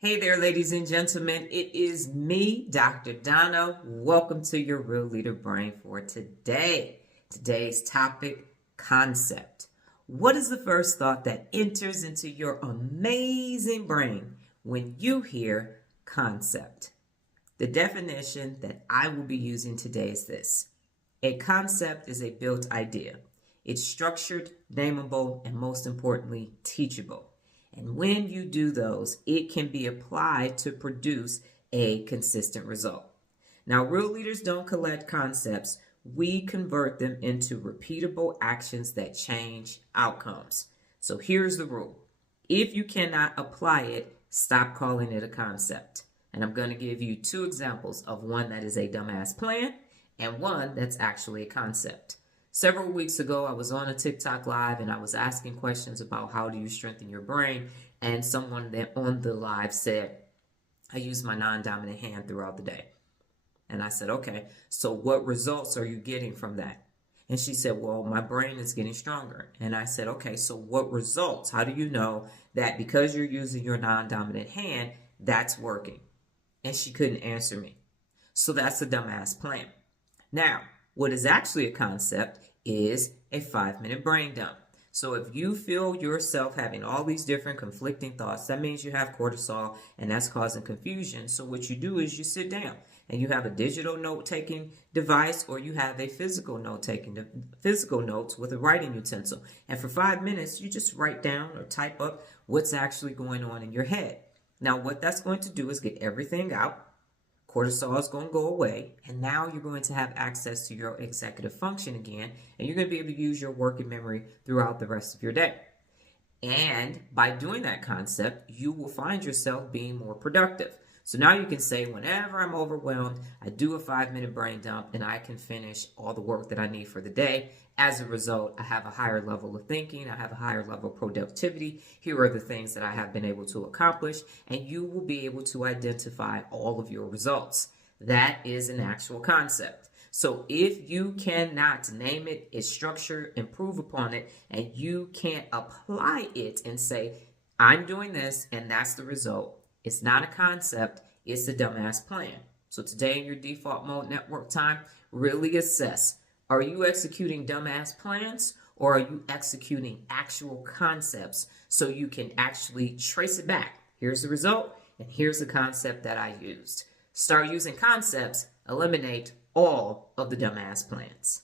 Hey there, ladies and gentlemen. It is me, Dr. Donna. Welcome to your Real Leader Brain for today. Today's topic, concept. What is the first thought that enters into your amazing brain when you hear concept? The definition that I will be using today is this. A concept is a built idea. It's structured, nameable, and most importantly, teachable. And when you do those, it can be applied to produce a consistent result. Now, real leaders don't collect concepts. We convert them into repeatable actions that change outcomes. So here's the rule. If you cannot apply it, stop calling it a concept. And I'm going to give you two examples of one that is a dumbass plan and one that's actually a concept. Several weeks ago, I was on a TikTok live and I was asking questions about how do you strengthen your brain. And someone that on the live said, I use my non-dominant hand throughout the day. And I said, okay, so what results are you getting from that? And she said, well, my brain is getting stronger. And I said, okay, so what results? How do you know that because you're using your non-dominant hand, that's working? And she couldn't answer me. So that's a dumbass plan. Now, what is actually a concept is a 5-minute brain dump. So if you feel yourself having all these different conflicting thoughts, that means you have cortisol and that's causing confusion. So what you do is you sit down and you have a digital note-taking device or you have a physical notes with a writing utensil. And for 5 minutes, you just write down or type up what's actually going on in your head. Now, what that's going to do is get everything out. Cortisol is going to go away, and now you're going to have access to your executive function again, and you're going to be able to use your working memory throughout the rest of your day. And by doing that concept, you will find yourself being more productive. So now you can say, whenever I'm overwhelmed, I do a 5-minute brain dump, and I can finish all the work that I need for the day. As a result, I have a higher level of thinking. I have a higher level of productivity. Here are the things that I have been able to accomplish, and you will be able to identify all of your results. That is an actual concept. So if you cannot name it, its structure, improve upon it, and you can't apply it and say, I'm doing this, and that's the result, it's not a concept, it's a dumbass plan. So today in your default mode network time, really assess. Are you executing dumbass plans or are you executing actual concepts so you can actually trace it back? Here's the result and here's the concept that I used. Start using concepts, eliminate all of the dumbass plans.